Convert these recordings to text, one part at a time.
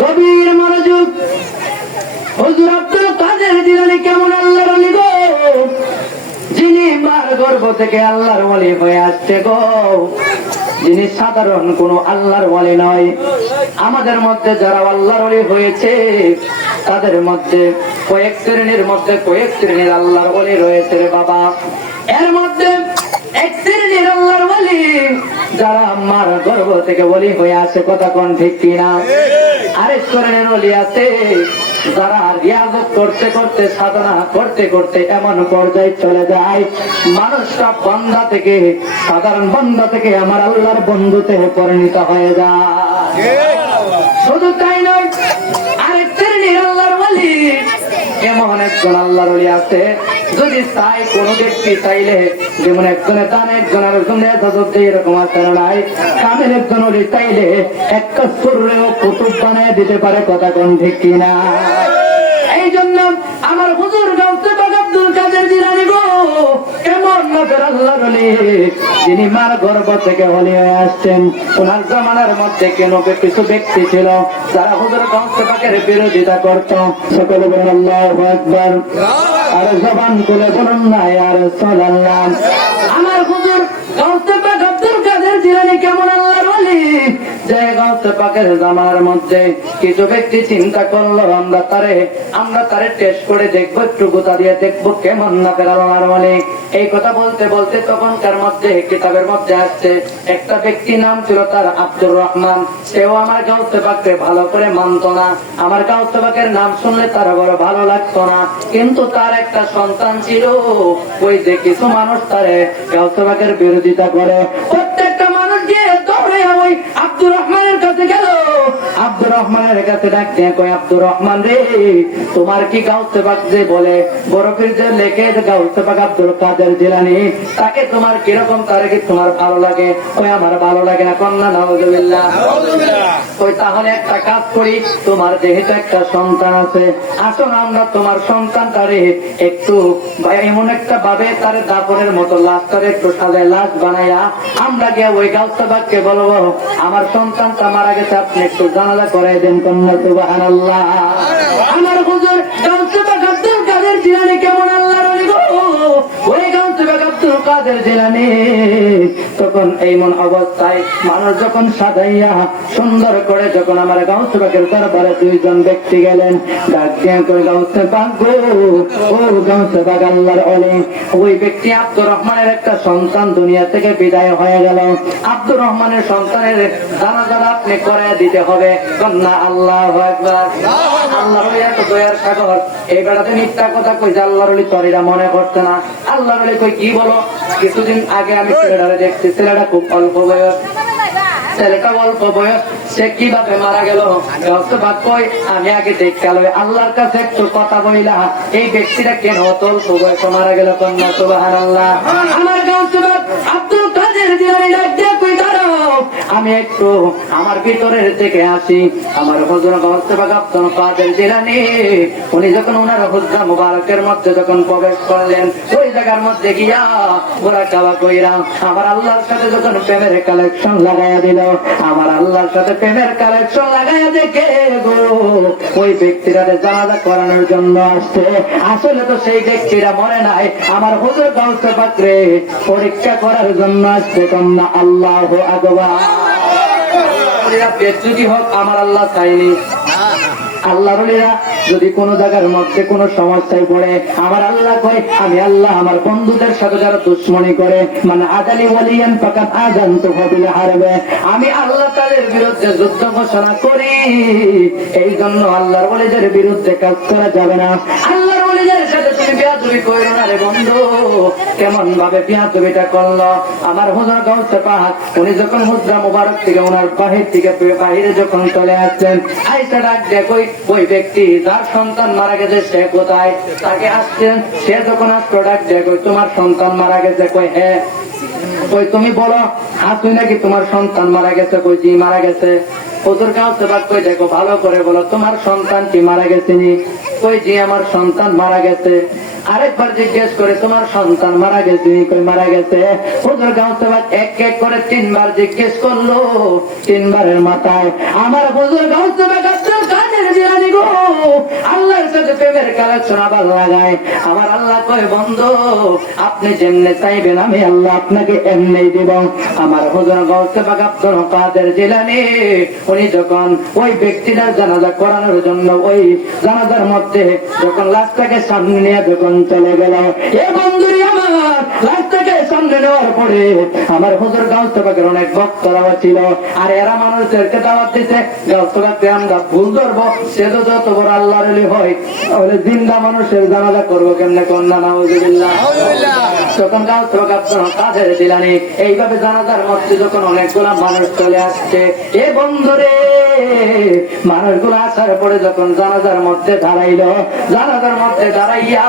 গভীর মনোযোগ। হুজুর আব্দুল কাদের জিলানী কেমন আল্লাহর ওলি গো, যিনি মার গর্ভ থেকে আল্লাহর ওলি হয়ে আসছে গো, যিনি সাধারণ কোন আল্লাহর ওলি নয়। আমাদের মধ্যে যারা আল্লাহর ওলি হয়েছে তাদের মধ্যে কয়েক শ্রেণীর আল্লাহর ওলি রয়েছে রে বাবা। এর মধ্যে এক শ্রেণীর আল্লাহর ওলি যারা মার গর্ভ থেকে ওলি হয়ে আসে, কথা কোন ঠিক কিনা? আরেক শ্রেণীর ওলি আছে যারা রিয়াজত করতে করতে, সাধনা করতে করতে এমন পর্যায়ে চলে যায় মানুষটা বান্দা থেকে, সাধারণ বান্দা থেকে আমার আল্লাহর বন্ধুতে পরিণত হয়ে যায়। শুধু তাই নয়, আরেক শ্রেণীর আল্লাহর ওলি, এমন একজন আল্লাহর ওলি আছে যদি চাই কোন ব্যক্তি চাইলে, যেমন একজনে দান একজনের জন্য এরকম আছে নাই, কামের একজন ওলি চাইলে একটা সূর্যেও কুতুব বানিয়ে দিতে পারে, কথা কোন ঠিক কিনা? এই জন্য আমার হুজুর গাউসে পাক আব্দুল কাদের জিলানী গো কেমন নজর আল্লাহর ওলি, যিনি মার গর্ভ থেকে ওলি হয়ে আসছেন। ওনার জামানার মধ্যে কেন কিছু ব্যক্তি ছিল যারা হুজুর গাউসে পাকের বিরোধিতা করত। সকলে বলেন আল্লাহু আকবার, আর জবান খুলে বলুন না ইয়া রাসূলুল্লাহ। আমার হুজুর গাউসে পাক আব্দুল কাদের জিলানী কেমন আল্লাহর ওলি, যে গাউসে পাকের জামানার মধ্যে কিছু ব্যক্তি চিন্তা করলো আমরা তারে টেস্ট করে দেখবো, একটু গোতা দিয়ে দেখবো কেমন না আল্লাহর ওলি। এই কথা বলতে বলতে তখনকার মধ্যে কিতাবের মধ্যে আসছে একটা ব্যক্তি নাম ছিল তার আব্দুর রহমান। সেও আমার গাউসে পাককে ভালো করে মানত না, আমার গাউসে পাকের নাম শুনলে তার বড় ভালো লাগতো না। কিন্তু তার একটা সন্তান ছিল, ওই যে কিছু মানুষ তারে গাউসে পাকের বিরোধিতা করে, প্রত্যেকটা মানুষ গিয়ে দৌড়ে ওই আব্দুর রহমানের কাছে গেল। আব্দুর রহমানের কাছে ডাক দিয়ে কই, আব্দুর রহমান রে, তোমার কি গাউসে পাক যে বলে বরফের যে লেখে গাউসে পাক আব্দুল কাদের জিলানী, তাকে তোমার কিরকম, তারে কি তোমার ভালো লাগে? ওই আমার ভালো লাগে না। কন্যা নাউজুবিল্লাহ। ওই তাহলে একটা কাজ করি, তোমার যেহেতু একটা সন্তান আছে, আসো না আমরা তোমার সন্তানটারে একটু এমন একটা ভাবে তারে দাফনের মতো লাশটারে একটু সাজায় লাশ বানাইয়া আমরা গিয়ে ওই গাউসে পাককে বলবো আমার সন্তানটা মারা গেছে, আপনি একটু জানাজা করাই দেন। কন্যা সুবহানাল্লাহ। আমার হুজুর গাউসে পাক আব্দুল কাদের জিলানী কেমন আল্লাহর ওলি গো, ওই গাউসে পাক আব্দুল কাদের জিলানী তখন এই মন অবস্থায় মানুষ যখন সাজাইয়া সুন্দর করে যখন আমার গাউসে পাকের দরবারে দুইজন ব্যক্তি গেলেন, ডাক দিয়ে কই, গাউসে পাক গো, ও গাউসে পাক আল্লাহর ওলি। ওই ব্যক্তি আব্দুর রহমানের একটা সন্তান দুনিয়া থেকে বিদায় হয়ে গেল, আব্দুর রহমানের সন্তানের জানাজাটা আপনি করে দিতে হবে। কন্যা আল্লাহু আকবার। আল্লাহর ওলি এত দয়ার সাগর, এই বেড়াতে মিথ্যা কথা কইছে আল্লাহর ওলি তরিরা মনে করছে না। আল্লাহর ওলি কই কি বলো, কিছুদিন আগে আমি ছেলেটারে দেখছি, ছেলেটা খুব অল্প বয়স, ছেলেটা অল্প বয়স, সে কিভাবে মারা গেল? গাউসে পাক কই, আমি আগে দেখতে আল্লাহর কাছে একটু কথা বইলা এই ব্যক্তিটা কেন অত অল্প বয়সে মারা গেল। কন্যা সুবহানাল্লাহ। আমার গাউসে পাক আব্দুল কাদের জিলানী ডাক দিয়ে কই, দাঁড়াও, আমি একটু আমার ভিতরের থেকে আসি। আমার হুজুর গাউসে পাক আব্দুল কাদের জিলানী উনি যখন ওনার হুজরা মুবারকের মধ্যে যখন প্রবেশ করলেন, ওই জায়গার মধ্যে গিয়া ওরা কাবা কইরা আমার আল্লাহর সাথে যখন প্রেমের কালেকশন লাগাইয়া দিল, আমার আল্লাহর সাথে প্রেমের কালেকশন লাগাইয়া দেখে গো ওই ব্যক্তিরা জানাজা করানোর জন্য আসছে। আসলে তো সেই ব্যক্তিরা মরে নাই, আমার হুজুর গাউসে পাকরে পরীক্ষা করার জন্য আসছে। কন্যা আল্লাহু আকবার। যদি হোক আমার আল্লাহ চাইনি। আল্লাহর ওলিরা যদি কোন জায়গার মধ্যে কোন সমস্যায় পড়ে, আমার আল্লাহ কয়, আমি আল্লাহ আমার বন্ধুদের সাথে যারা দুশ্মনী করে, মানে আজালি ওয়ালিয়ান ফাকাত আযানতুহু বিল হারবে, আমি আল্লাহ তাদের বিরুদ্ধে যুদ্ধ ঘোষণা করি। এই জন্য আল্লাহর ওলিদের বিরুদ্ধে কাজ করা যাবে না। আল্লাহর ওলিদের সাথে তুমি বিয়াদবি করো না রে বন্ধু। কেমন ভাবে বিয়াদবিটা করলো আমার হুজুর গাউসে পাক, উনি যখন হুজরা মুবারক থেকে ওনার বাহির থেকে বাহিরে যখন চলে আসছেন, আইসা ডাক দিয়ে কই, ওই ব্যক্তি যার সন্তান মারা গেছে সে কোথায়? তাকে আসছেন, সে যখন আসতো ডাক দিয়ে কই, তোমার সন্তান মারা গেছে? কই হ্যাঁ। কই তুমি বলো আসুই নাকি তোমার সন্তান মারা গেছে? কই জি মারা গেছে। হুজুর গাউসে পাক কই, দেখো ভালো করে বলো, তোমার সন্তান কি মারা গেছে নি? কই জি আমার সন্তান মারা গেছে। আরেকবার জিজ্ঞেস করে, তোমার সন্তান মারা গেছে নি? কই মারা গেছে। হুজুর গাউসে পাক এক এক করে 3 বার জিজ্ঞেস করলো। 3 বারের মাথায় আমার হুজুর গাউসে পাক কাদের জিলানী গো আল্লাহর সাথে প্রেমের কালেকশন আবার লাগায়। আমার আল্লাহ কয় বন্ধু আপনি যেমনে চাইবেন আমি আল্লাহ আপনাকে এমনি দিব। আমার হুজুর গাউসে পাক আব্দুল কাদের জিলানী উনি যখন ওই ব্যক্তিটার জানাজা করানোর জন্য ওই জানাজার মধ্যে যখন লাশটাকে সামনে নিয়ে যখন চলে গেল, এ বন্ধুরি আমার লাশটাকে সামনে নেওয়ার পরে আমার হুজুর গাউসে পাকের অনেক ভক্তরা ছিল, আর এরা মানুষদেরকে দাওয়াত দিতে গাউসে পাককে আমরা ভুল ধরবো, সে তো যত বড় আল্লাহর ওলি হয় তাহলে জিন্দা মানুষের জানাজা করবো কেমনে কন্যা নাউজুবিল্লাহ। তখন গাউসে পাক আব্দুল কাদের জিলানী এইভাবে জানাজার মধ্যে যখন অনেকগুলা মানুষ চলে আসছে, এ বন্ধুরে মানুষগুলো আসার পরে যখন জানাজার মধ্যে দাঁড়াইলো, জানাজার মধ্যে দাঁড়াইয়া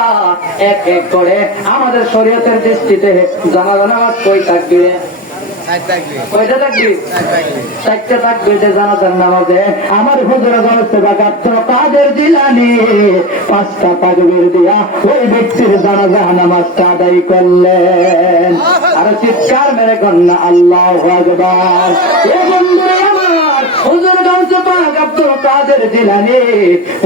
এক এক করে আমাদের শরীয়তের দৃষ্টিতে জানাজা নামাজ কই থাকবে, কয়টা থাকবে? চারটা থাকবে যে জানাজার নামাজে। আমার হুজুর গাউসে পাক আব্দুল কাদের জিলানী 5টা তাকবীর দিয়া ওই ব্যক্তির জানাজা নামাজটা আদায় করলেন। আর চিৎকার মেরে কন্যা আল্লাহু আকবার। এ বন্ধুরা আমার হুজুর গাউসে পাক আব্দুল কাদের জিলানী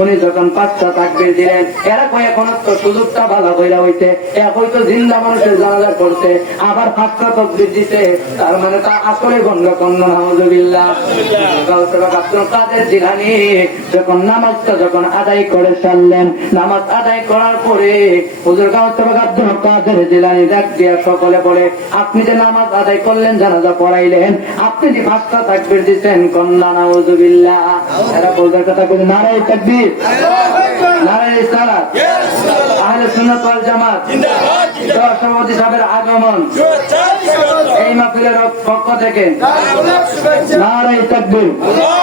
উনি যখন 5টা তাকবীর দিলেন, এরা কই এখন তো সুযোগটা ভালো কইরা হইতে এক হয়তো জিন্দা মানুষের জানাজা করতে, আবার 5টা তাকবীর দিতে, তার মানে তা আসলে গন্ধ কন্যা নাউজুবিল্লাহ। গাউসে পাক আব্দুল কাদের জিলানী যখন নামাজটা যখন আদায় করে সারলেন, নামাজ আদায় করার পরে হুজুর গাউসে পাক আব্দুল কাদের জিলানী ডাক দিয়া সকলে বলে আপনি যে নামাজ আদায় করলেন জানাজা পড়াইলেন, আপনি যে 5টা তাকবীর দিচ্ছেন কন্যা নাউজুবিল্লাহ। এরা বলতে কথা বলে নারায়ে তাকবীর, নারায়ে রিসালাত, আহলে সুন্নাত ওয়াল জামাত জিন্দাবাদ, সভাপতি সাহেবের আগমন এই মাহফিলের পক্ষ থেকে নারায়ে তাকবীর।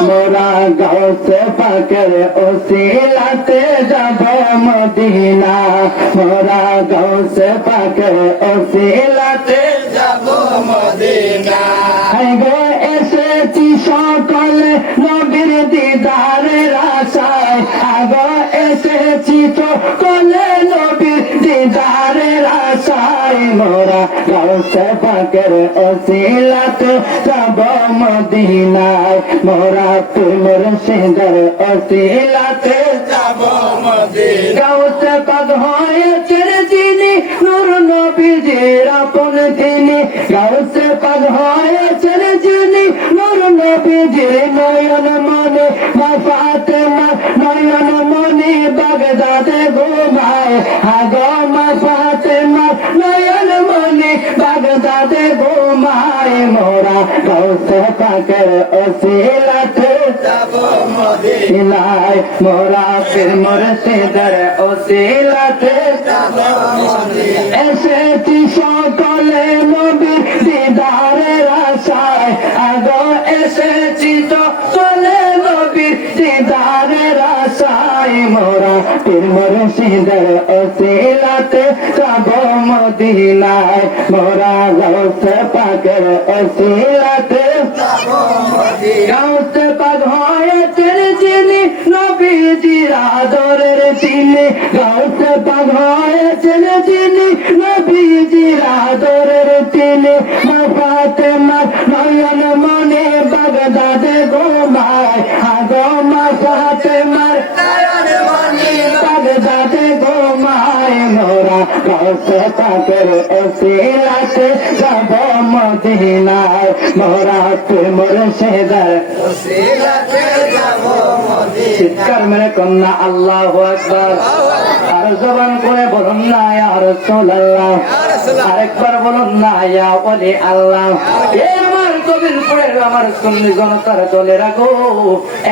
মোরা গাউসে পাকের ওসিলাতে যাব মদিনা, মোরা গাউসে পাকের ওসিলাতে যাব মদিনা। হায় গো এসেছি সকলে নবীর দিদারের আশায়, আগো এসেছি সকলে নবীর দিদারের আশায়, মোরা গাউসে পাকের ওসিলাতে যাব মদিনায়, মোরা পীর মুর্শিদের ওসিলাতে যাব মদিনায়। গাউসে পাক হয়েছেন যিনি নূর নবীজির আপন তিনি, গাউসে পাক হয়েছেন যিনি নূর নবীজির নয়ন মনে, মা ফাতেমা নয়ন মনে বাগদাদে ঘুমায়, আগো মা ফাতেমা নয়ন মনে বাগদাদে ঘুমায়, মোরা গাউসে পাকের ওসিলাতে যাব মদিনায়, মোরা পীর মুর্শিদের ওসিলাতে যাব মদিনায়। এসেছি সকলে নবীর দিদারের আশায়, আগো এসেছি সকলে নবীর দিদারের আশায়, মোরা পীর মুর্শিদের ওসিলাতে যাব মদিনায়, মোরা গাউসে পাকের ওসিলাতে যাব মদিনায়। গাউসে পাক হয়েছেন যিনি নবীজির আদরের তিনি, গাউসে পাক হয়েছেন যিনি নবীজির আদরের তিনি, মা ফাতেমা নয়ন মনে বাগদাদে ঘুমায়, আগো মা ফাতেমার নয়ন মনে বাগদাদে ঘুমায়, মোরা গাউসে পাকের ওসিলাতে যাব মদিনায়, মোরা পীর মুর্শিদের ওসিলাতে যাব মদিনায়। চিৎকার মেরে কন্যা আল্লাহু আকবার। আর জবান করে বলুন না ইয়া রাসূলুল্লাহ, আরেকবার বলুন না ইয়া ওলি আল্লাহ। এ আমার কবির পড়ে আমার সুন্নি জনতার চলে রাখো,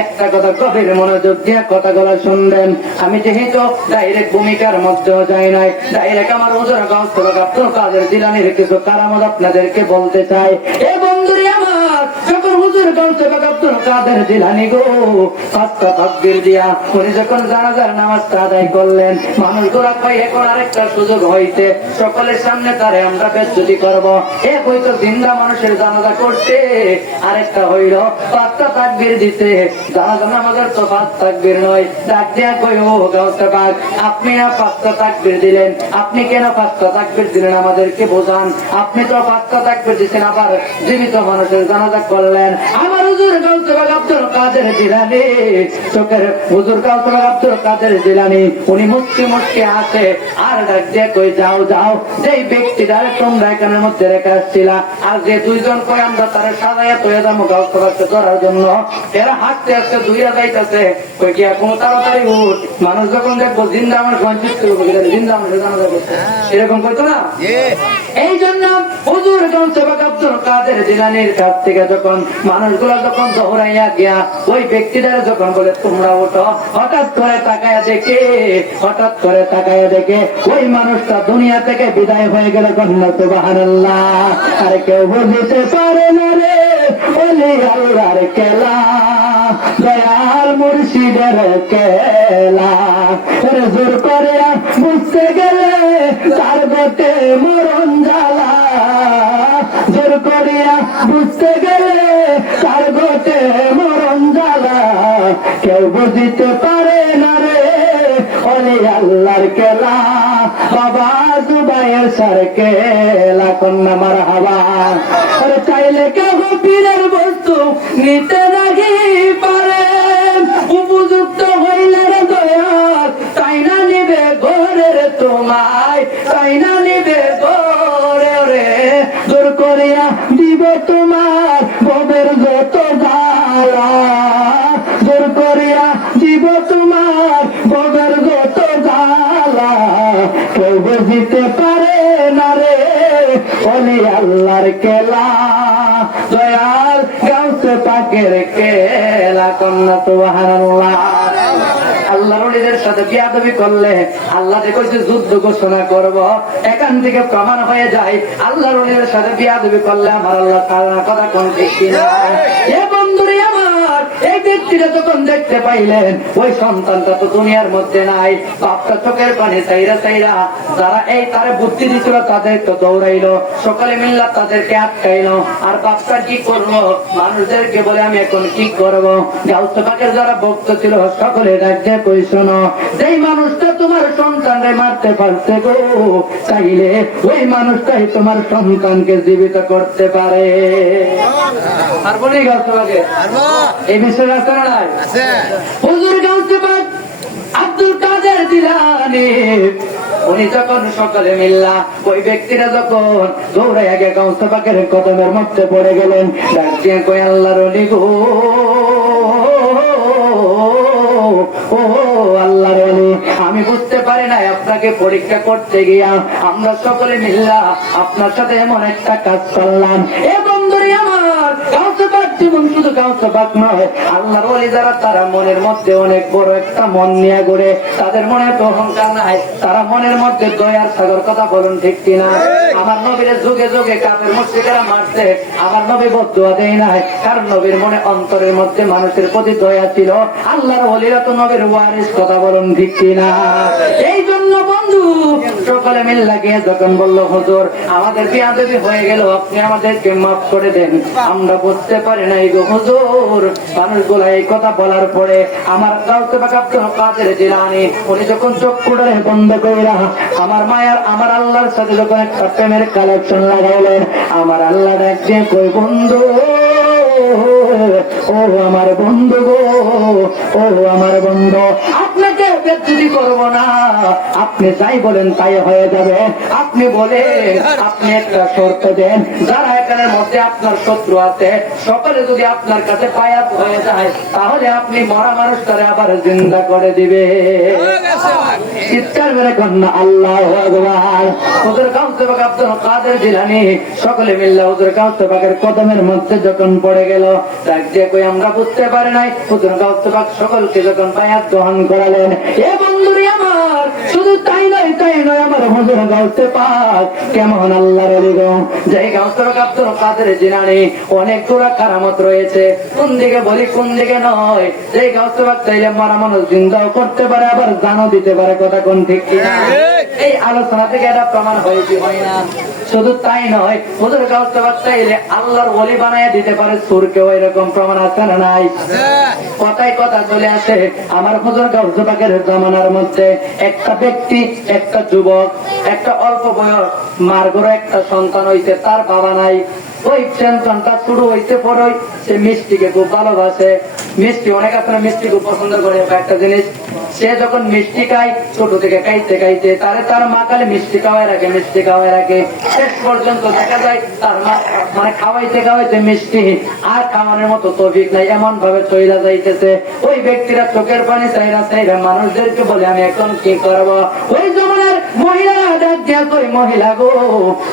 একটা কথা কবির মনোযোগ দিয়ে কথাগুলো শুনবেন। আমি যেহেতু ডাইরেক্ট ভূমিকার মধ্যেও যাই নাই, ডাইরেক্ট আমার হুজুর গাউসে পাক আব্দুল কাদের জিলানীর কিছু কারামত আপনাদেরকে বলতে চাই। এ বন্ধুরে আমার যখন হুজুর গাউসে পাক আব্দুল কাদের জিলানী গো 5টা তাকবীর দিয়া উনি যখন জানাজার নামাজটা আদায় করলেন, মানুষগুলা কয় এখন আরেকটা সুযোগ হইতে সকলের সামনে তারে আমরা বেজ্জতি করব। এক হইতো জিন্দা মানুষের জানাজা করতে, আরেকটা হইল 5টা তাকবীর দিতে। জানাজা নামাজের তো 5 তাকবীর নয়। ডাক দিয়া কই ও গাউসে পাক আপনি না 5টা তাকবীর দিলেন, আপনি কেন 5টা তাকবীর দিলেন আমাদেরকে বোঝান। আপনি তো 5টা তাকবীর দিচ্ছেন, আবার জীবিত মানুষের জানাজা করলেন, আমার হুজুর গাউসে পাক আব্দুল কাদের জিলানী, চোখের হুজুর গাউসে পাক আব্দুল কাদের জিলানী, উনি মুস্কি মুস্কি আসে আর ডাক দিয়ে কই যাও যাও, যেই ব্যক্তিটা তোমরা এখানের মধ্যে রেখে আসছিলা, আর যে দুইজন কই আমরা তারা সাজাইয়া তৈরি যাবো গাউসে পাককে ধরার জন্য, এরা হাঁটতে হাঁটতে দুইয়া যাইতেছে, কই কি এখন তাড়াতাড়ি উঠ, মানুষ যখন দেখবো জিন্দা আমার কনফিউজ করবো, জিন্দা আমার জানা যাবে এরকম করতো না। এই জন্য হুজুর গাউসে পাক আব্দুল কাদের জিলানীর কাছ থেকে যখন মানুষগুলো যখন দৌড়াইয়া গিয়া ওই ব্যক্তিদের যখন বলে তোমরা ওঠো, হঠাৎ করে তাকায়া দেখে ওই মানুষটা দুনিয়া থেকে বিদায় হয়ে গেল। সুবহানাল্লাহ। আর কেউ বুঝতে পারে না রে ওলি আল্লাহর খেলা, দয়াল মুর্শিদের খেলা, জোর করে বুঝতে গেলে তার বটে মরণ জ্বালা, জোর করিয়া বুঝতে গেলে তার বটে মরণ জ্বালা, কেউ বুঝতে পারে না রে ওলি আল্লাহর খেলা, বাবা জুবাইর সার খেলা, কন্যা মারহাবা। আরে চাইলে কেউ পীরের বস্তু নিতে নাকি পারে, উপযুক্ত হইলে রে দয়াল তাই না নিবে ঘরের তোমায়, তাই না নিবে ঘরে রে, জোর করিয়া দিব তোমার ববের যত জ্বালা, জোর করিয়া দিব তোমার ববের যত জ্বালা, কেউ বুঝিতে পারে না রে ওলি আল্লাহর খেলা, দয়াল গাউসে পাকের খেলা, কন্যা সুবহানাল্লাহ। আল্লাহর ওলিদের সাথে বিয়াদবি করলে আল্লাহ যে কইছে যুদ্ধ ঘোষণা করব, এখান থেকে প্রমাণ হয়ে যায় আল্লাহর ওলিদের সাথে বিয়াদবি করলে আমার আল্লাহ তাআলা কথা কোন ঠিক কিনা। এ বন্ধুরে আমার, এই ব্যক্তিরা যখন দেখতে পাইলেন ওই সন্তানটা তো দুনিয়ার মধ্যে নাই, বাপটা চোখের পানি চাইরা চাইরা যারা এই তারে বুদ্ধি দিছিল তাদের তো দৌড়াইলো, সকালে মিল্লা তাদেরকে আটকাইলো, আর বাপটা কি করলো, মানুষদেরকে বলে আমি এখন কি করবো। গাউসে পাকের যারা ভক্ত ছিল সকলে ডাকতে কই শোনো, যেই মানুষটা তোমার সন্তানরে মারতে পারছে গো, চাইলে ওই মানুষটাই তোমার সন্তানকে জীবিত করতে পারে। আর বলি গাউসে পাকে এই বিষয়ে আছে না নাই? হুজুর গাউসে পাক আব্দুল কাদের জিলানী উনি যখন সকালে মিল্লা ওই ব্যক্তিরা যখন দৌড়াইয়া গিয়ে গাউসে পাকের কদমের মধ্যে পড়ে গেলেন, ডাক দিয়ে কই আল্লাহর ওলি গো, ও আল্লাহর ওলি, আমি বুঝতে পারি না আপনাকে পরীক্ষা করতে গিয়া আমরা সকলে মিল্লা আপনার সাথে এমন একটা কাজ করলাম। এ বন্ধুরে আমার, গাউসে পাক জীবন শুধু গাউসে পাক নয়, আল্লাহর ওলি যারা তারা মনের মধ্যে অনেক বড় একটা মন নিয়ে ঘুরে, তাদের মনে তো অহংকার নাই, তারা মনের মধ্যে দয়ার সাগর, কথা বলুন ঠিক কিনা। আমার নবীর যুগে যুগে কাফের মুশরিকরা মারছে, আমার নবী বদদুয়া দেয় নাই, কারণ নবীর মনে অন্তরের মধ্যে মানুষের প্রতি দয়া ছিল। আল্লাহর ওলিরা তো নবীর ওয়ারিস, কথা বলুন ঠিক কিনা। এই জন্য বন্ধু সকলে মিল লাগিয়ে যখন বলল হুজুর আমাদের বিয়াদবি হয়ে গেল, আপনি আমাদেরকে মাফ করে দেন, আমরা বুঝতে পারি নাই গো হুজুর। মানুষগুলা এই কথা বলার পরে আমার গাউসে পাক আব্দুল কাদের জিলানী উনি যখন চোখ কুড়ে বন্ধ কইরা আমার মায়ার আমার আল্লাহর সাথে যখন একটা প্রেমের কালেকশন লাগাইলেন, আমার আল্লাহ দেখছে কই বন্ধু, ও আমার বন্ধু গো, ও আমার বন্ধু, আপনাকে বেজ্জতি করব না, আপনি যাই বলেন তাই হয়ে যাবে। আপনি বলেন, আপনি একটা শর্ত দেন, যারা এখানের মধ্যে আপনার শত্রু আছে সকলে যদি আপনার কাছে বায়াত হয়ে যায়, তাহলে আপনি মরা মানুষটারে আবার জিন্দা করে দিবে। চিৎকার করে কন্যা আল্লাহু আকবার। হুজুর গাউসে পাক আব্দুল কাদের জিলানী সকলে মিল্লা হুজুর গাউসে পাকের কদমের মধ্যে যখন পড়ে গেল, ডাক দিয়ে কই আমরা বুঝতে পারি নাই। হুজুর গাউসে পাক সকলকে যখন বায়াত গ্রহণ করালেন, এ বন্ধুরে আমার, শুধু তাই নয় আমার হুজুর গাউসে পাক কেমন আল্লাহর ওলি গো, যে গাউসে পাক আব্দুল কাদের জিলানী অনেক গুড়া কারামত রয়েছে, কোন দিকে বলি কোন দিকে নয়। যে গাউসে পাক চাইলে মরা মানুষ জিন্দাও করতে পারে, আবার জানও দিতে পারে, কথা কোন ঠিক কিনা। এই আলোচনা থেকে এটা প্রমাণ হয়েছে, হয় না? শুধু তাই নয়, হুজুর গাউসে পাক চাইলে আল্লাহর ওলি বানায় দিতে পারে সুরকেও, এরকম প্রমাণ আছে না নাই? কথায় কথা চলে আসে আমার হুজুর গাউসে পাকের জামানার মধ্যে একটা ব্যক্তি, একটা যুবক, একটা অল্প বয়স মার ঘরে একটা সন্তান হইছে, তার বাবা নাই, ওই সন্তানটা শুরু হইতে পরে সে মিষ্টিকে খুব ভালোবাসে। মিষ্টি অনেক আপনার মিষ্টি খুব পছন্দ করে। একটা জিনিস, সে যখন মিষ্টি খায় ছোট থেকে খাইতে খাইতে তার মা খালি মিষ্টি খাওয়াই রাখে, মিষ্টি খাওয়াই রাখে। শেষ পর্যন্ত দেখা যায় তার মা মানে খাওয়াইতে খাওয়াইতে মিষ্টি আর খাওয়ানোর মতো তৌফিক নাই, এমন ভাবে চইলা যাইতেছে। ওই ব্যক্তিরা চোখের পানি চাইরা চাইরা মানুষদেরকে বলে আমি এখন কি করব। ওই জমানার মহিলারা ওই মহিলা গো,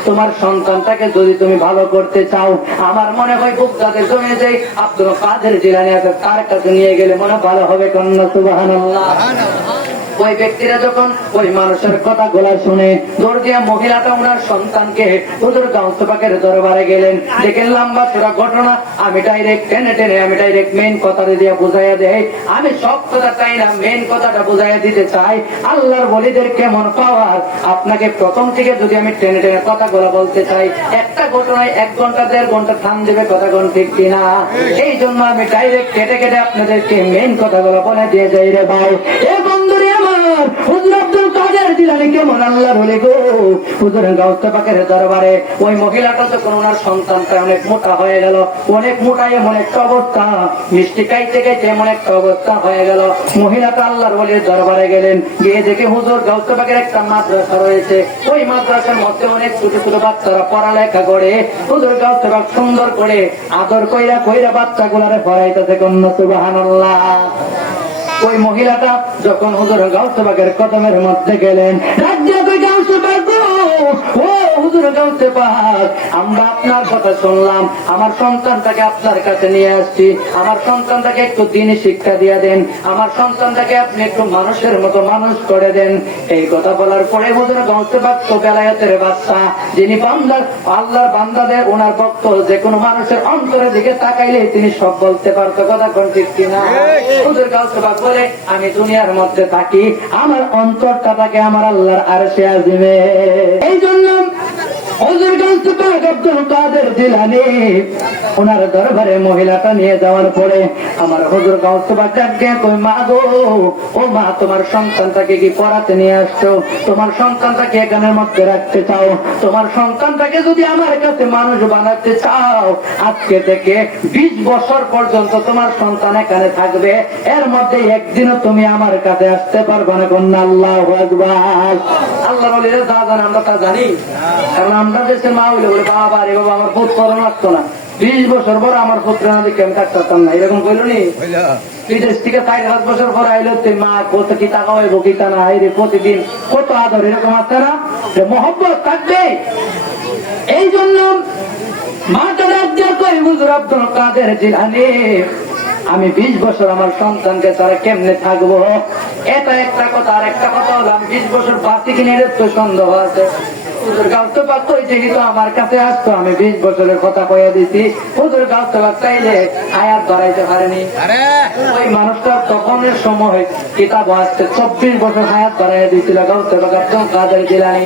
তোমার সন্তানটাকে যদি তুমি ভালো করতে চাও, আমার মনে হয় বুকদাদের জমে যে আব্দুল কাদের জিলানী আছে তার কাছে নিয়ে গেলে মনে ভালো হবে। কন্যা সুবহানাল্লাহ। ওই ব্যক্তিরা যখন ওই মানুষের কথা গোলা শুনে দৌড় দিয়া মহিলাটা ওনার সন্তানকে হুজুর গাউসে পাকের দরবারে গেলেন। দেখেন লম্বা চূড়া ঘটনা, আমি ডাইরেক্ট টেনে টেনে আমি ডাইরেক্ট মেইন কথাটা দিয়ে বুঝাইয়া দেয়। আমি সব কথা চাই না, মেইন কথাটা বুঝাইয়া দিতে চাই। আল্লাহর ওলিদের কেমন পাওয়ার, আপনাকে প্রথম থেকে যদি আমি টেনে টেনে কথা গোলা বলতে চাই, একটা ঘটনায় 1 ঘন্টা 1.5 ঘন্টা থাম দেবে কথা কোন ঠিক কিনা। এই জন্য আমি ডাইরেক্ট কেটে কেটে আপনাদেরকে মেইন কথাগুলো বলে দিয়ে যাই রে ভাই। এ বন্ধুরে আমার, হুজুর আব্দুল কাদের জিলানী কেমন আল্লাহর ওলি গো। হুজুর গাউসে পাকের দরবারে ওই মহিলাটা যখন ওনার সন্তানটা অনেক মোটা হয়ে গেল, অনেক মোটায় এমন একটা অবস্থা, মিষ্টি খাইতে খাইতে এমন একটা অবস্থা হয়ে গেল, মহিলাটা আল্লাহর ওলির দরবারে গেলেন। গিয়ে দেখে হুজুর গাউসে পাকের একটা মাদ্রাসা রয়েছে। ওই মাদ্রাসার মধ্যে অনেক ছোট ছোট বাচ্চারা পড়ালেখা করে। হুজুর গাউসে পাক সুন্দর করে আদর কইরা কইরা বাচ্চাগুলারে পড়াইতেছে। কন্যা সুবহানাল্লাহ। ওই মহিলাটা যখন হুজুর গাউসে পাকের কদমের মধ্যে গেলেন, গাউসে পাক ও হুজুর গাউসে পাক, আমরা আপনার কথা শুনলাম, আমার সন্তানটাকে আপনার কাছে নিয়ে আসছি, আমার সন্তানটাকে একটু দিনই শিক্ষা দিয়ে দেন, আমার সন্তানটাকে আপনি একটু মানুষের মতো মানুষ করে দেন। এই কথা বলার পরে হুজুর গাউসে পাক তো বেলায়েতের বাদশা, যিনি বান্দার আল্লাহর বান্দাদের ওনার ভক্ত, যে কোনো মানুষের অন্তরের দিকে তাকাইলে তিনি সব বলতে পারতো। কথা কোন ঠিক কিনা। হুজুর গাউসে পাক বলে, আমি দুনিয়ার মধ্যে থাকি, আমার অন্তরটা থাকে আমার আল্লাহর আরশে আজিমে। এই জন্য হুজুর গাউসে পাক আব্দুল কাদের জিলানী ওনার দরবারে মহিলাটা নিয়ে যাওয়ার পরে আমার হুজুর গাউসে পাক ডাকে কই, মা গো, ও মা, তোমার সন্তানটাকে কি পড়াতে নিয়ে আসছো? তোমার সন্তানটাকে এখানের মধ্যে রাখতে চাও? তোমার সন্তানটাকে যদি আমার কাছে মানুষ বানাতে চাও, আজকে থেকে 20 বছর পর্যন্ত তোমার সন্তান এখানে থাকবে, এর মধ্যে একদিনও তুমি আমার কাছে আসতে পারবে না। কন্যা আল্লাহু আকবার। আল্লাহর ওলিরা যা জানে আমরা তা জানি, কারণ আমরা দেশের মা হইলে বলে, বাবা রে বাবা, আমার পুত্র লাগতো না, 20 বছর পর আমার পুত্র না দেখে আমি থাকতাম না, এরকম কইল নি। বিদেশ থেকে 4-5 বছর পর আইলো, মা কত কি টাকা হইব কি তা না, এই প্রতিদিন কত আদর, এরকম আছে না, মহব্বত থাকবে। এই জন্য মাটা রাজ্য কই, হুজুর আব্দুল কাদের জিলানী, আমি 20 বছর আমার সন্তানকে তারা কেমনে থাকবো? এটা একটা কথা। আর একটা কথা হলো, আমি 20 বছর বাঁচি কিনে তো সন্দেহ আছে। হুজুর গাউসে পাক যেহেতু আমার কাছে আসতো, আমি 20 বছরের কথা কয়ে দিছি। হুজুর গাউসে পাক চাইলে হায়াত ধরাইতে পারেনি। ওই মানুষটার তখনের সময় কিতাব আসছে 24 বছর হায়াত ধরাইয়া দিয়েছিল গাউসে পাক আব্দুল কাদের জিলানী।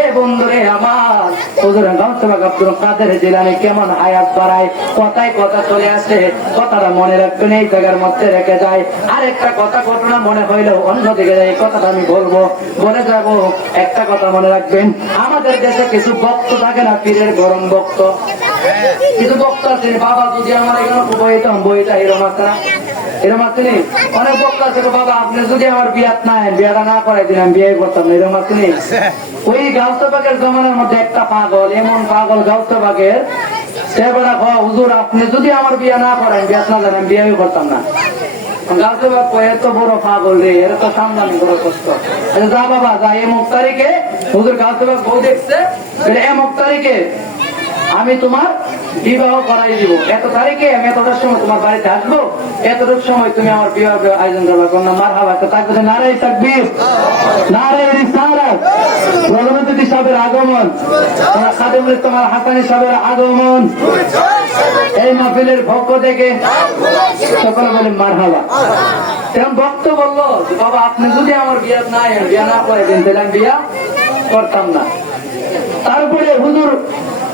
এ বন্ধুরে আমার, হুজুর গাউসে পাক আব্দুল কাদের জিলানী কেমন হায়াত বাড়ায়, কথায় কথা চলে আসে, কথাটা মনে রাখবেন, এই জায়গার মধ্যে রেখে যায়। আরেকটা কথা ঘটনা মনে হইলেও অন্যদিকে যায়, এই কথাটা আমি বলবো, বলে যাব। একটা কথা মনে রাখবেন, আমাদের দেশে কিছু ভক্ত থাকে না, পীরের গরম ভক্ত, কিছু ভক্ত আছে, বাবা যদি আমার এখানে বইতাম বইটা, এরম আছে না, এরম আছে নি? অনেক ভক্ত আছে, বাবা আপনি যদি আমার বিয়াত না বিয়াটা না করাই দিলাম, বিয়ে করতাম না, এরম আছে নি? ওই গাউসে পাকের জমানার মধ্যে একটা পাগল, এমন পাগল গাউসে পাকের, সে বলে, হুজুর আপনি যদি আমার বিয়ে না করেন, বিয়াত না জানেন, বিয়ে করতাম না। গাউসে পাক এত বড় পাগল রে, এর তো সামলানি বড় কষ্ট। যা বাবা যা, এমক তারিখে হুজুর গাউসে পাক বউ দেখছে, এমক তারিখে আমি তোমার বিবাহ করাই দিব, এত তারিখে আমি এতটার সময় তোমার বাড়িতে আসবো, এতটুক সময় তুমি আমার বিবাহ আয়োজন করবা। কন্যা মারহাবা। থাকবে নারাই তাকবীর, নারাই রিসালাত, প্রধানমন্ত্রী সাহেবের আগমন, খাদেমুল ইসলাম হাসানী সাহেবের আগমন, এই মাহফিলের পক্ষ থেকে সকলে বলে মারহাবা। তেমন ভক্ত বললো, বাবা আপনি যদি আমার বিয়ে না করে দিন, তাহলে আমি বিয়া করতাম না। তারপরে হুজুর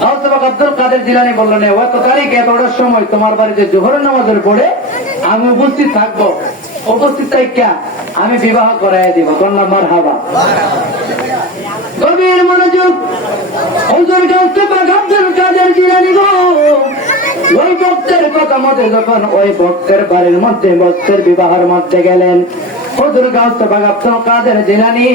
গাউসে পাক আব্দুল কাদের জিলানী বললেন, এত তারিখে এতটার সময় তোমার বাড়িতে জোহরের নামাজের পড়ে আমি উপস্থিত থাকবো, উপস্থিত থাকা আমি বিবাহ করাই দিব। কন্যা মারহাবা। গভীর মনোযোগ। হুজুর গাউসে পাক আব্দুল কাদের জিলানী গো, ওই ভক্তের কথা মতে যখন ওই ভক্তের বাড়ির মধ্যে ভক্তের বিবাহের মধ্যে গেলেন, হুজুর গাউসে পাক আব্দুল কাদের জিলানী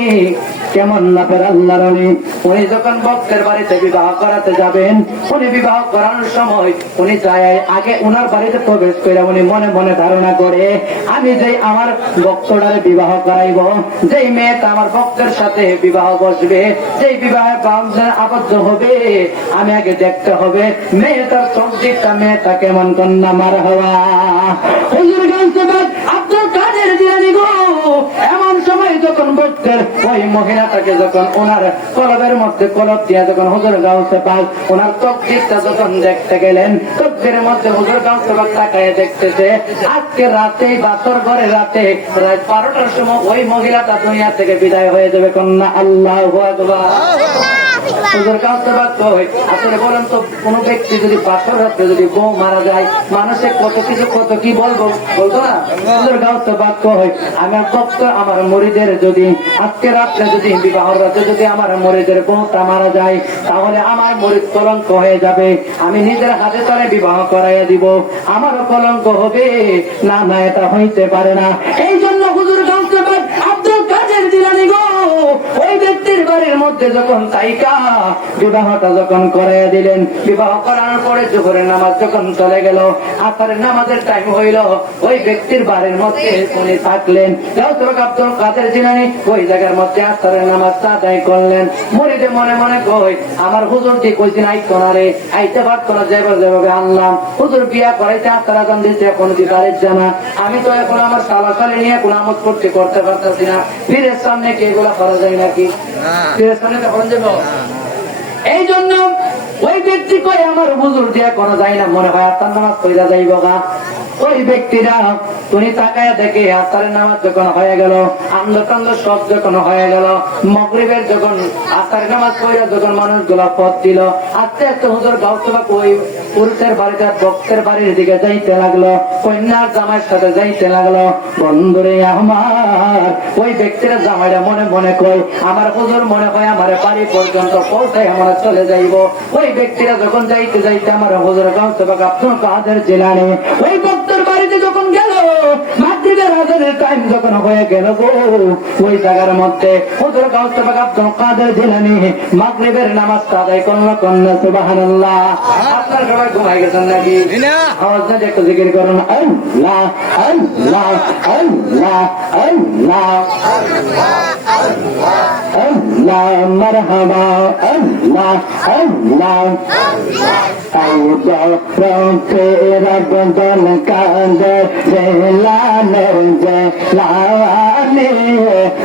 কেমন নাফের আল্লাহর ওলি, উনি যখন ভক্তের বাড়িতে বিবাহ করাতে যাবেন, উনি বিবাহ করানোর সময় উনি যায় আগে উনার বাড়িতে প্রবেশ করে উনি মনে মনে ধারণা করে, আমি যেই আমার ভক্তটারে বিবাহ করাইব, যেই মেয়েটা আমার ভক্তের সাথে বিবাহ বসবে, যেই বিবাহে বাউন্সের আবদ্ধ হবে, আমি আগে দেখতে হবে মেয়েটার সবজিটা, মেয়েটা কেমন কন্যা মার হওয়া। হুজুর গাউসে পাক আব্দুল কাদের জিলানী গো, এমন সময় যখন ভক্তের ওই মহিলাটাকে যখন ওনার কলবের মধ্যে কলব দিয়া যখন হুজুর গাউসে পাক ওনার তকদিরটা যখন দেখতে গেলেন, তকদিরের মধ্যে হুজুর গাউসে পাক তাকায় দেখতেছে আজকে রাতেই বাসর ঘরে রাতে রাত 12টার সময় ওই মহিলাটা দুনিয়া থেকে বিদায় হয়ে যাবে কন্যা। আল্লাহু আকবার। হুজুর গাউসে পাক কই, আসলে বলেন তো কোন ব্যক্তি যদি বাসর রাতে যদি বউ মারা যায়, মানুষে কত কিছু কত কি বলবো, বলতো না? হুজুর গাউসে পাক কই, আমার ভক্ত আমার মুরিদের যদি আজকে রাত্রে যদি বিবাহ রাতে যদি আমার মুরিদের বউটা মারা যায়, তাহলে আমার মুরিদ কলঙ্ক হয়ে যাবে, আমি নিজের হাতে তারে বিবাহ করাইয়া দিব, আমারও কলঙ্ক হবে না। না, এটা হইতে পারে না। এই জন্য হুজুর গাউসে পাক আব্দুল কাদের জিলানী গো, ওই ব্যক্তির বাড়ির মধ্যে যখন তাইকা বিবাহটা যখন করাইয়া দিলেন, বিবাহ করানোর পরে জোহরের নামাজ যখন চলে গেল, আসরের নামাজের টাইম হইল, ওই ব্যক্তির বাড়ির মধ্যে উনি থাকলেন। গাউসে পাক আব্দুল কাদের জিলানী ওই জায়গার মধ্যে আসরের নামাজটা আদায় করলেন। মুরিদে মনে মনে কই, আমার হুজুর যে কইছেন আইতো না রে, আইতে পারতো না, যেভাবে আনলাম, হুজুর বিয়া করাইতে আত্মার আজান দিতে এখন দিতে জানা, আমি তো এখন আমার সালাসালি নিয়ে এখন আমোদ করতে পারতেছি না, ফিরের সামনে কি এগুলা করা যায় নাকি? ফিরের সামনে কখন যাবো? এই জন্য ওই ব্যক্তি কই আমার হুজুর দিয়া করা যায় না, মনে হয় আত্মার নামাজ কইরা যাইব গা। ওই ব্যক্তিরা তুমি তাকায় দেখে আসারের নামাজ যখন হয়ে গেল, আন্দ সব যখন হয়ে গেল, মাগরিবের যখন আসার নামাজ পড়া যখন মানুষগুলা পথ দিল, আস্তে আস্তে হুজুর গাউসে পাক ওই পুরুষের বাড়িতে ভক্তের বাড়ির দিকে যাইতে লাগলো, কন্যার জামাইয়ের সাথে যাইতে লাগলো। বন্ধুরে আমার, ওই ব্যক্তিরা জামাইরা মনে মনে কই, আমার হুজুর মনে হয় আমার বাড়ি পর্যন্ত পৌঁছায় আমরা চলে যাইব। ওই ব্যক্তিরা যখন যাইতে যাইতে আমার হুজুর গাউসে পাক আব্দুল কাদের জিলানী ওই ভক্তের বাড়িতে যখন গেল, মাগরিবের আজানের টাইম যখন হয়ে গেল গো, ওই জায়গার মধ্যে হুজুর গাউসে পাক আব্দুল কাদের জিলানী মাগরিবের নামাজটা আদায় করলো। কন্যা সুবহানাল্লাহ। আপনার সবাই ঘুমাই গেছেন নাকি? আওয়াজ না একটু জিকির করুন, আল্লাহ আল্লাহ আল্লাহ আল্লাহ আল্লাহ মারহাবা আল্লাহ আল্লাহ। রব্বুল কাদের জিলানী জিলানী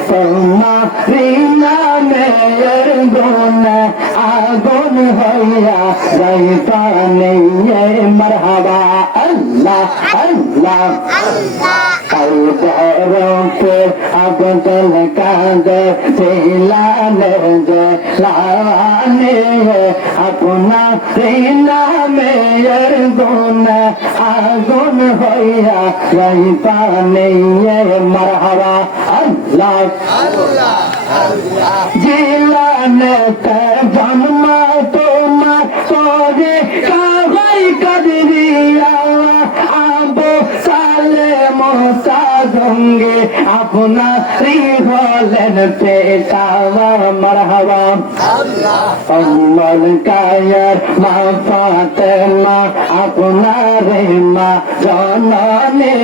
তোমারি নামের গুণে আগুন হইয়া যাইতানি। মারহাবা আল্লাহ আল্লাহ আব্দুল কাদের জিলানী জিলানী আপনারি নামের গুণে আগুন হইয়া যাইতানি। মারহাবা আল্লাহ জিলানী জন্ম তোমার করে কাবাই কাদিরিয়া আবু সালে মোসা জঙ্গে আপনারি হলেন পেশাওয়া। মারহাবা আল্লাহ কায়ার মা ফাতেমা আপনারে মা জননী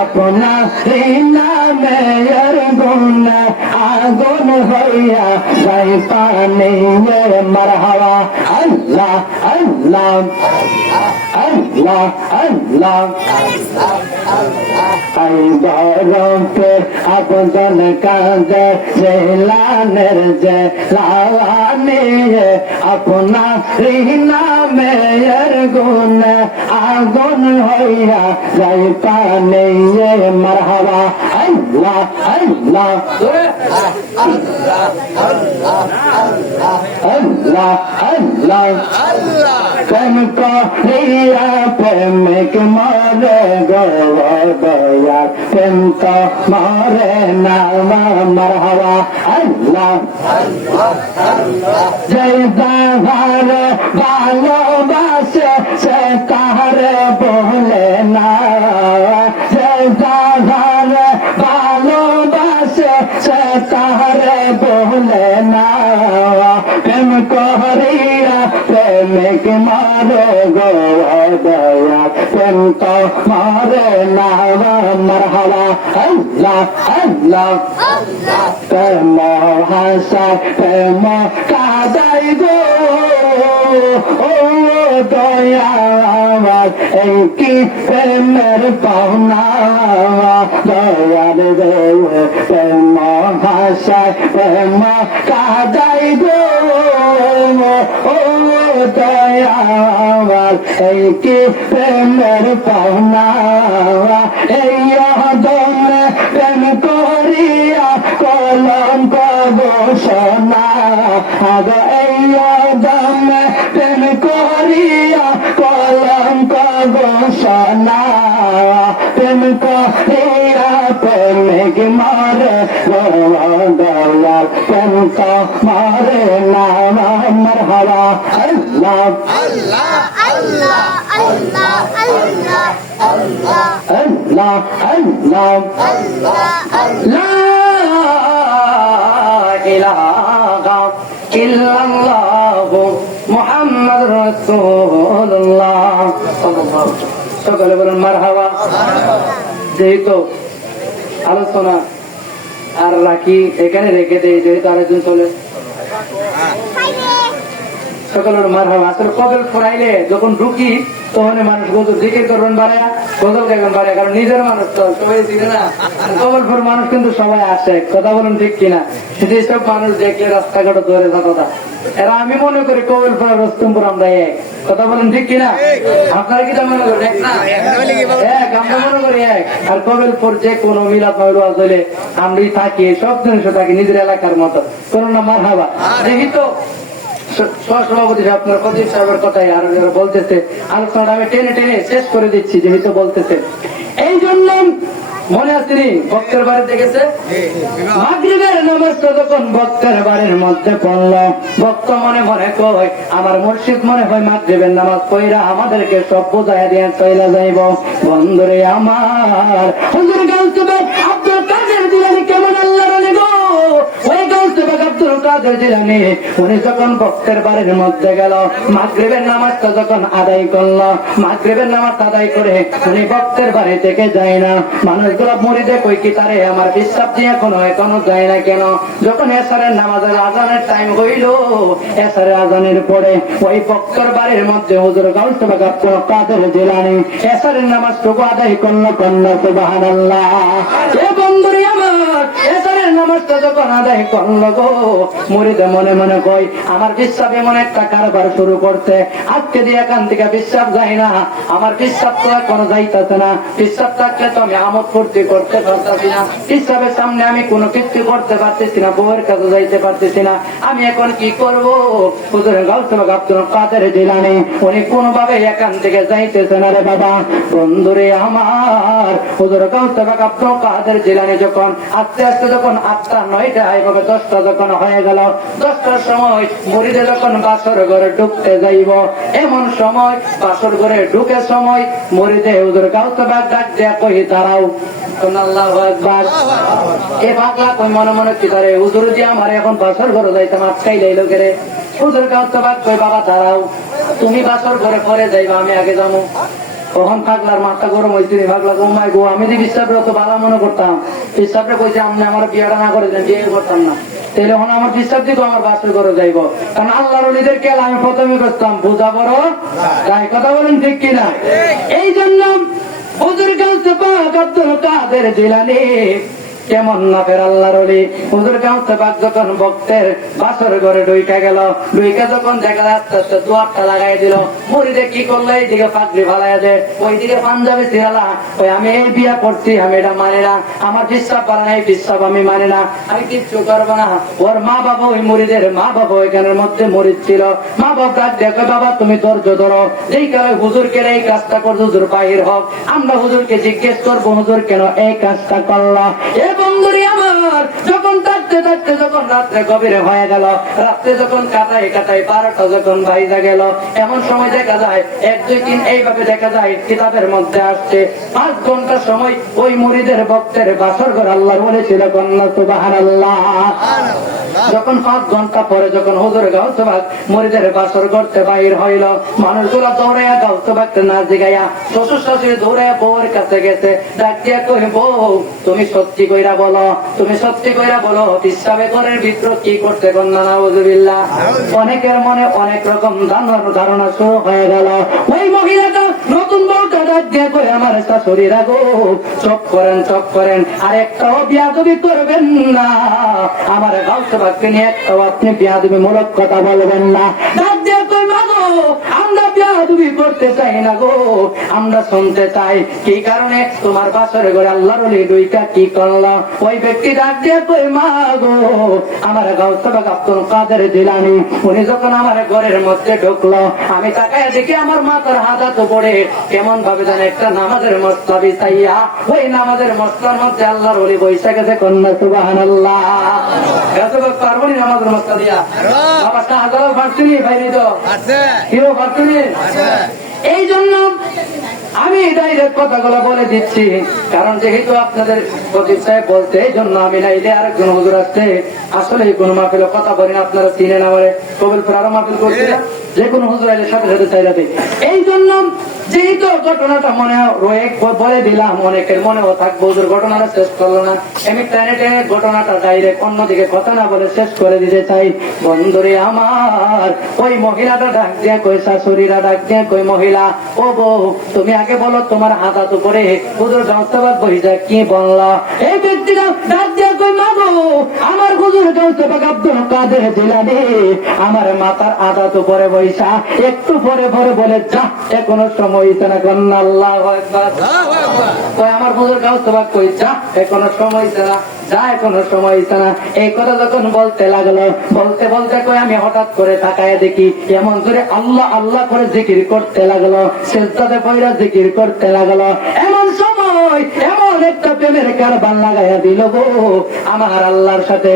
আপনারি নামের গুণে আগুন হইয়া যাইতানি। মারহাবা আল্লাহ আল্লাহ আল্লাহ আল্লাহ আব্দুল কাদের জিলানী জিলানী আপনারি নামের গুণে আগুন হইয়া যাইতানি। মারহাবা আল্লাহ আল্লাহ আল্লাহ আল্লাহ প্রেম করিয়া প্রেমিক মরে গো দয়া প্রেম তো মরে না মারহাবা আল্লাহ যে যাহার ভালোবাসে সে কাহারে বলে না যে যাহার ভালোবাসে সে কাহারে বলে না প্রেম করিয়া প্রেমিক মারে গো দয়া প্রেম তো মারে না মারহাবা আল্লাহ আল্লাহ প্রেম হাসায় প্রেম কাদাই গো ও দয়া আমার এই কি প্রেমের পাওনা দয়ার দেব প্রেম হাসায় প্রেম কাদাই গো ও দয়া আমার এই কি প্রেমের পাওনা এই দমে প্রেম করিয়া কলঙ্ক ঘোষণা আগ এই দমে প্রেম করিয়া কলঙ্ক ঘোষণা প্রেম করিয়া প্রেমিক মারে দয়া প্রেম তো মারে না মারহাবা আল্লাহ আল্লাহ আল্লাহ আল্লাহ আল্লাহ আল্লাহ আল্লাহ আল্লাহ লা ইলাহা ইল্লাল্লাহ মুহাম্মাদুর রাসূলুল্লাহ সকলে বলেন মারহাবা। যেহেতু আলোচনা আর রাখি এখানে রেখে দেই, যেহেতু আরেকজন চলে সকলের মারহাবা। আসলে কবল ফোরাইলে যখন ঢুকি তখন মানুষ গজল জিকির করবেন বাড়ায়, গজল গাইবেন বাড়ায়, কারণ নিজের মানুষ তো সবাই চিনে না। কবলপুর মানুষ কিন্তু সবাই আসে, কথা বলেন ঠিক কিনা? যেসব মানুষ দেখলে রাস্তাঘাটে ধরে কথা এরা আমি মনে করি কবলপুর রস্তমপুর আমরা এক, কথা বলেন ঠিক কিনা? আপনারা কি মনে করেন এক না? এক আমরা মনে করি এক। আর কবলপুর যে কোনো মিলাদ মাহফিল হলে আমরাই থাকি, সব জিনিস থাকি নিজের এলাকার মতো। কোন না মারহাবা। দেখি তো সহসভাপতি আপনার প্রদীপ সাহেবের কথাই আরো যারা বলতেছে, আলোচনাটা আমি টেনে টেনে শেষ করে দিচ্ছি যেহেতু বলতেছে। এই জন্য মনে আসেনি ভক্তের বাড়িতে গেছে, মাগরিবের নামাজটা যখন ভক্তের বাড়ির মধ্যে পড়ল, ভক্ত মনে মনে কয় আমার মুর্শিদ মনে হয় মাগরিবের নামাজ পড়া আমাদেরকে সব বোঝায় দিয়ে চলে যাইব। বন্ধুরে আমার হুজুর গাউসুবে আব্দুল কাদের জিলানী কেমন আল্লাহর ওলি গো, ওই গাউসুবে আব্দুল কাদের জিলানী উনি যখন ভক্তের বাড়ির মধ্যে গেল, মাগরিবের নামাজটা যখন আদায় করলো, মাগরিবের নামাজ আদায় করে উনি ভক্তের বাড়ি থেকে যায় না। মানুষগুলো মরিদে কই কি তারে আমার বিশ্বাস দিয়ে এখনো যায় না কেন? যখন এসারের নামাজের আজানের টাইম হইল, এসারের আজানের পরে ওই ভক্তের বাড়ির মধ্যে হুজুর গাউসুবে আব্দুল কাদের জিলানী এসারের নামাজটুকু আদায় করলো, কন্যা সুবহানাল্লাহ। এ বন্ধুরে আমার এসারের নামাজটা যখন আদায় করলো গো, মুরিদে মনে মনে কই আমার বিশ্বাস এমন একটা কারবার শুরু করতে, আজকে দিয়ে এখান থেকে বিশ্বাস যায় না, আমার বিশ্বাস তো এখনো যাইতেছে না। বিশ্বাস থাকলে তো আমি আমোদ ফুর্তি করতে পারতেছি না, হিসাবের সামনে আমি কোনো কিছু করতে পারতেছি না, বউয়ের কাছে যাইতে পারতেছি না, আমি এখন কি করবো? হুজুর গাউসুবে আব্দুল কাদের জিলানী উনি কোনোভাবে এখান থেকে যাইতেছে না রে বাবা। বন্ধুরে আমার হুজুর গাউসুবে আব্দুল কাদের জিলানী যখন আস্তে আস্তে যখন 8টা 9টা এভাবে 10টা যখন হয়ে গেল, 10টার সময় মুরিদে যখন বাসর ঘরে ঢুকতে যাইব, এমন সময় বাসর ঘরে ঢুকে সময় মুরিদে হুজুর গাউসুবে ডাক দিয়া কই দাঁড়াও, আল্লাহু আকবার। এ পাগলা কই মনে মনে কি ধরে হুজুর যে আমার এখন বাসর ঘরে যাইতাম আটকাই লাইলো কে রে? হুজুর গাউসুবে কই বাবা দাঁড়াও, তুমি বাসর ঘরে পরে যাইবা, আমি আগে যাবো। তখন পাগলার মাথা গরম হয়েছে, পাগলা ঘুমাই গো, আমি যে বিশ্বাসটা তো ভালো মনে করতাম, বিশ্বাসটা কইছে আপনি আমার বিয়েটা না করে দেন, বিয়ে করতাম না, তাহলে এখন আমার বিশ্বাস দিকে আমার বাসের ঘরে যাইব। কারণ আল্লাহর ওলিদের খেলা আমি প্রথমে করতাম বোঝা বড় তাই, কথা বলেন ঠিক কিনা? এই জন্য হুজুর গাউসুবে আব্দুল কাদের জিলানী কেমন নাফের আল্লাহর ওলি হুজুর গাউসে পাক যখন ভক্তের বাসর ঘরে ঢুইকা গেল, ঢুইকা যখন দেখা আস্তে আস্তে দুয়ারটা লাগাই দিল, মুরিদে কি করলো, এইদিকে পাগড়ি ফালাইয়া দে, ওইদিকে পাঞ্জাবি ছিড়ালা, ওই আমি এই বিয়া করছি, আমি এটা মানি না, আমার বিশ্বাস পারে না, এই বিশ্বাস আমি মানি না, আমি কিচ্ছু করবো না। ওর মা বাবা, ওই মুরিদের মা বাবা ওইখানের মধ্যে মরিদ ছিল, মা বাবা ডাক দেখো, বাবা তুমি ধৈর্য ধরো, যেই কারণে হুজুরকে এই কাজটা করছো, হুজুর বাহির হোক, আমরা হুজুরকে জিজ্ঞেস করবো হুজুর কেন এই কাজটা করলো। এ বন্ধুরি আমার, যখন থাকতে থাকতে যখন রাত্রে গভীরে হয়ে গেল, রাত্রে যখন কাটাই কাটাই 12টা যখন বাইজা গেল, এমন সময় দেখা যায় 1, 2, 3 এইভাবে দেখা যায় কিতাবের মধ্যে আসছে 5 ঘন্টা সময় ওই মুরিদের ভক্তের বাসর ঘর আল্লাহর বলেছিল কন্যা সুবহানাল্লাহ। যখন 5 ঘন্টা পরে যখন হুজুর গাউসে পাক মুরিদের বাসর করতে বাইর হইল, মানুষগুলা দৌড়াইয়া গাউসে পাককে না জিগাইয়া শ্বশুর শাশুড়ি দৌড়াইয়া বউয়ের কাছে গেছে, ডাক দিয়া কই বউ তুমি সত্যি কইরা বলো, তুমি সত্যি কইরা বলো পিসাবে ঘরের ভিতর কি করতে কন্যা নাউযুবিল্লাহ। অনেকের মনে অনেক রকম ধারণা শুরু হয়ে গেল। ওই মহিলাটা নতুন বউটা ডাক দিয়া কই আমার শাশুড়িরা গো চুপ করেন চুপ করেন, আর একটাও বিয়াদবি করবেন না, আমার গাউসে পাককে নিয়ে একটাও আপনি বিয়াদবি মূলক কথা বলবেন না। ডাক দিয়া কই মা গো আমরা বিয়াদবি করতে চাই না গো, আমরা শুনতে চাই কি কারণে তোমার বাসরে ঘরে আল্লাহর ওলি দুইটা কি করলো। ওই ব্যক্তি ডাক দিয়ে কই মা গো আমার গাউসে পাক আব্দুল কাদের জিলানী উনি যখন আমার ঘরের মধ্যে ঢুকলো, আমি তাকায় দেখি আমার মাথার হাত পড়ে কেমন ভাবে জানে একটা নামাজের মসলা বিছাইয়া, ওই নামাজের মসলার মধ্যে আল্লাহর ওলি বইসা গেছে কন্যা সুবহানাল্লাহ। গাউসে পাক পারবনি নামাজের মসলা দিয়া, বাবা শাহজালাল পারছিনি ভাইনি তো কেউ পারছিনি। এই জন্য আমি ডাইরেক্ট কথাগুলো বলে দিচ্ছি, কারণ যেহেতু আপনাদের প্রদীপ সাহেব বলতে, এই জন্য আমি নাইলে আরেকজন হুজুর আসছে, আসলে কোন মাহফিলে কথা বলেন আপনারা চিনে না বলে কবিলপুর আরো মাহফিল করছিলাম, যে কোনো হুজুর আইলে সাথে সাথে চাইলাতে। এই জন্য যেহেতু ঘটনাটা মনে রয়ে বলে দিলাম, অনেকের মনেও থাকবো হুজুর ঘটনাটা শেষ করলো না, আমি টেনে টেনে ঘটনাটা ডাইরেক্ট অন্যদিকে কথা না বলে শেষ করে দিতে চাই। বন্ধুরে আমার, ওই মহিলাটা ডাক দিয়ে কই, শাশুড়িরা ডাক দিয়ে কই মহিলা ও বউ তুমি আগে বলো তোমার হাত উপরে হুজুর গাউসে পাক বইসা কি বললা। এই ব্যক্তিটা ডাক দিয়ে কই মা গো আমার হুজুর গাউসে পাক আব্দুল কাদের জিলানী আমার মাথার আদাত উপরে বইসা একটু পরে পরে বলে যা এখনো সময় হইছে না কন্যা আল্লাহু আকবার। কই আমার হুজুর গাউসে পাক কই যা এখনো সময় হইছে না, যা এখনো সময় হইছে না। এই কথা যখন বলতে লাগলো, বলতে বলতে কই আমি হঠাৎ করে তাকায় দেখি এমন করে আল্লাহ আল্লাহ করে জিকির করতে লাগলো, সিজদাতে পড়ে জিকির করতে লাগলো। এমন সময় এমন একটা প্রেমের কারবার লাগাইয়া দিল গো আমার আল্লাহর সাথে।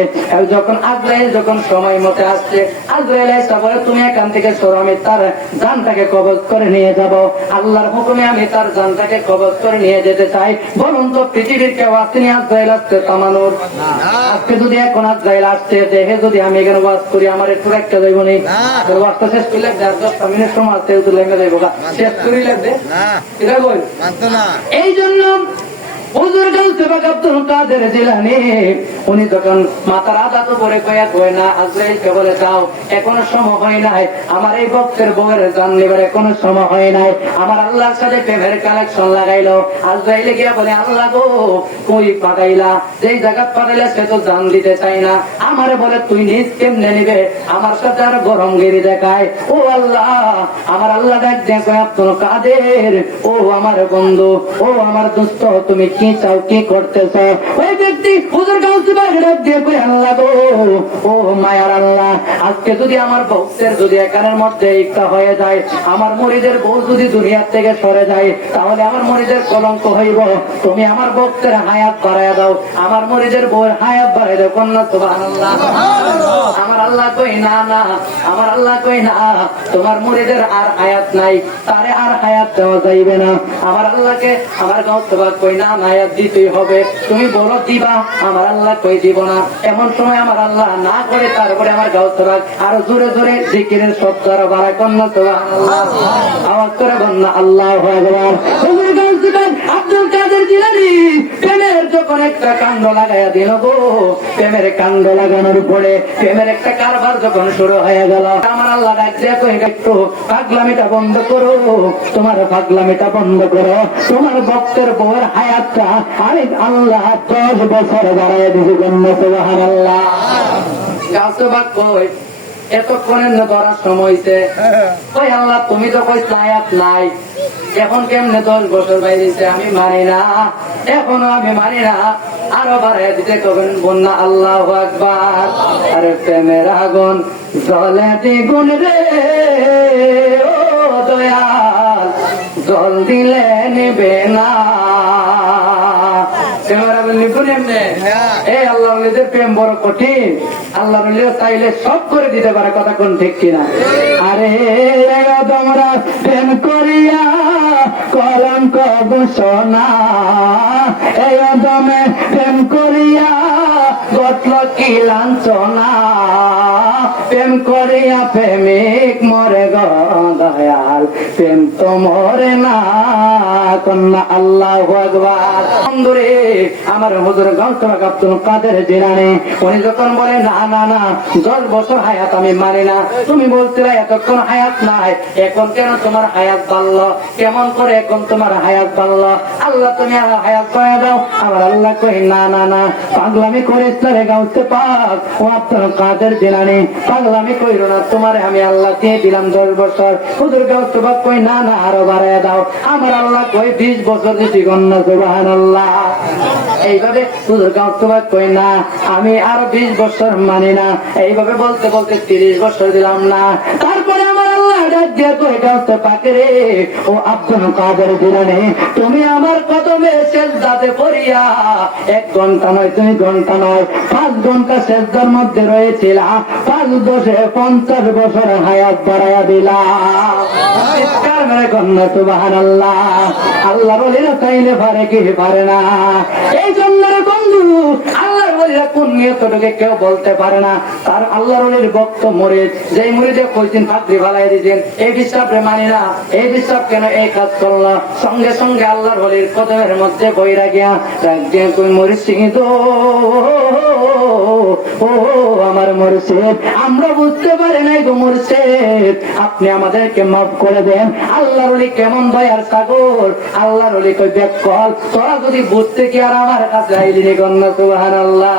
যখন আজরাইল যখন সময় মতে আসছে, আজরাইল এসে বলে তুমি এখান থেকে সরো, আমি তার জানটাকে কবজ করে নিয়ে যাব, আল্লাহর হুকুমে আমি তার জানটাকে কবজ করে নিয়ে যেতে চাই। বলুন তো পৃথিবীর কেউ আসেনি আজরাইল আসছে থামানোর? আজকে যদি এখন আজরাইল আসছে দেখে যদি আমি এখানে ওয়াজ করি আমার একটু একটা যাইব নি, ওয়াজটা শেষ করলে 10 মিনিট সময় আসতে লেগে যাইব, শেষ করি লাগবে এটা বল। এই জন্য হুজুর গাউসে পাক আব্দুল কাদের জিলানী উনি যখন মাথার আদাত উপরে কয়া কয় না আজরাইলকে বলে যাও এখনো সময় হয় নাই, আমার এই ভক্তের বউয়ের জান নেবার এখনো সময় হয় নাই, আমার আল্লাহর সাথে প্রেমের কানেকশন লাগাইলো। আজরাইলে গিয়া বলে আল্লাহ গো কই পাঠাইলা, যেই জায়গা পাঠাইলা সে তো জান দিতে চাই না, আমারে বলে তুই নিজ কেমনে নিবে, আমার সাথে আর গরমগিরি দেখায়। ও আল্লাহ, আমার আল্লাহ ডাক দিয়ে কয় আব্দুল কাদের ও আমার বন্ধু, ও আমার দোস্ত তুমি কি চাও, কি করতেছ? ওই ব্যক্তি হুজুর গাউসে পাক ডাক দিয়ে কই আল্লাহ গো ও মায়ার আল্লাহ, আজকে যদি আমার ভক্তের যদি এখানের মধ্যে ইচ্ছা হয়ে যায়, আমার মুরিদের বউ যদি দুনিয়ার থেকে সরে যায়, তাহলে আমার মুরিদের কলঙ্ক হইব, তুমি আমার ভক্তের হায়াত বাড়াইয়া দাও, আমার মুরিদের বউয়ের হায়াত বাড়াই দাও কন্যা সুবহানাল্লাহ। আমার আল্লাহ কই না না, আমার আল্লাহ কই না তোমার মুরিদের আর হায়াত নাই, তারে আর হায়াত দেওয়া যাইবে না। আমার আল্লাহকে আমার গাউসে পাক কই না হায়াত দিতেই হবে, তুমি বলো দিবা, আমার আল্লাহ কই দিব না। এমন সময় আমার আল্লাহ না করে তারপরে আমার গাউসে পাক আরো জোরে জোরে জিকিরের শব্দ আরো বাড়ায় কন্যা সুবহানাল্লাহ। আওয়াজ করে বন্যা আল্লাহু আকবার। হুজুর গাউসে পাক আব্দুল কাদের জিলানী প্রেমের যখন একটা কাণ্ড লাগাইয়া দিল গো, প্রেমের কাণ্ড লাগানোর পরে প্রেমের একটা কারবার যখন শুরু হয়ে গেল, আমার আল্লাহ ডাক দিয়া কই একটু পাগলামিটা বন্ধ করো, তোমার পাগলামিটা বন্ধ করো, তোমার ভক্তের বউয়ের হায়াতটা আমি আল্লাহ 10 বছর বাড়াইয়া দিছি। সুবহানাল্লাহ। গাছবা কই এতক্ষণের না ধরার সময় হইছে, ওই আল্লাহ তুমি তো কই হায়াত নাই, এখন কেমনে 10 বছর বাইরেছে, আমি মানি না, এখনো আমি মানি না, আরো বাড়াইয়া দিতে কবেন বন্যা। আল্লাহু আকবার। আরে প্রেমের আগুন জ্বলে দ্বিগুণ রে ও দয়াল, জল দিলে নিবে না। আল্লাহ প্রেম বড় কঠিন, আল্লাহ চাইলে সব করে দিতে পারে, কথা কোন ঠিক কিনা? আরে তোমরা প্রেম করিয়া কলঙ্ক ঘোষণা, এই দমে প্রেম করিয়া গতল কি লাঞ্ছনা, প্রেম করিয়া প্রেমিক মরে দয়াল, প্রেম তো মরে না কন্যা। আল্লাহু আকবার। বন্ধুরে আমার হুজুর গাউস আব্দুল কাদের জিলানী উনি যখন বলে না না না 10 বছর হায়াত আমি মানি না, তুমি বলছিলে এতক্ষণ হায়াত নাই, এখন কেন তোমার হায়াত বাড়লো, কেমন করে এখন তোমার হায়াত বাড়লো, আল্লাহ তুমি আমার হায়াত করে দাও। আমার আল্লাহ কই না না না, পাগলামি করিস না রে গাউসে পাক ও আব্দুল কাদের জিলানী, পাগলামি কইরো না, তোমার আমি আল্লাহ দিয়ে দিলাম 10 বছর। হুজুর গাউস পাক কই না না আরো বাড়ায় দাও। আমার আল্লাহ কই 20 বছর দিছি গন্না। সুবহানাল্লাহ। এইভাবে হুজুর গাউস পাক কই না আমি আরো 20 বছর মানি না, এইভাবে বলতে বলতে 30 বছর দিলাম না। তারপরে আমার আল্লাহ ডাক দিয়ে কই গাউস পাক রে ও আব্দুল কাদের জিলানী, তুমি আমার কদমে সেজদাতে পড়িয়া 1 ঘন্টা নয় 2 ঘন্টা নয় 5 ঘন্টা সেজদার মধ্যে রয়েছিল, 5 10 50 বছর হায়াত বাড়াইয়া দিলাম। চিৎকার মেরে কন্যা সুবহানাল্লাহ। আল্লাহর ওলিরা চাইলে পারে কি পারে না। এই জন্য রে বন্ধু আল্লাহর ওলিরা কোন নিয়তটাকে কেউ বলতে পারে না। তার আল্লাহর ওলির ভক্ত মুরিদ, যেই মুরিদে কইছেন পাগড়ি বালাই দিয়েছেন, এই বিশ্বাসে মানি না, এই বিশ্বাস কেন এই কাজ করলো, সঙ্গে সঙ্গে আল্লাহর ওলির কদমের মধ্যে বইরা গিয়া রাখছে কই মুরিদ সিংহ ও আমার মুর্শিদ, আমরা বুঝতে পারি নাই গো মুর্শিদ, আপনি আমাদেরকে মাফ করে দেন। আল্লাহর ওলি কেমন দয়ার সাগর, আল্লাহর ওলি কই দেখ কল, তোরা যদি বুঝতে কি আর আমার কাছে আইলি নি গন্না। সুবহানাল্লাহ।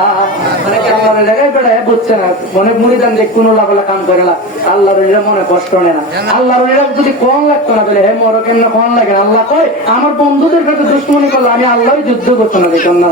মানে কি আল্লাহর জায়গায় বেড়ায় বুঝছে না, মনে মুরিদান যে কোন লাভলা কাম করে না, আল্লাহর ওলিরা মনে কষ্ট নেয় না। আল্লাহর ওলিরা যদি কোন লাগতো না বলে হে মোর কেন কোন লাগে না, আল্লাহ কয় আমার বন্ধুদের কাছে দুশ্মনী করলে আমি আল্লাহই যুদ্ধ ঘোষণা দিতাম না।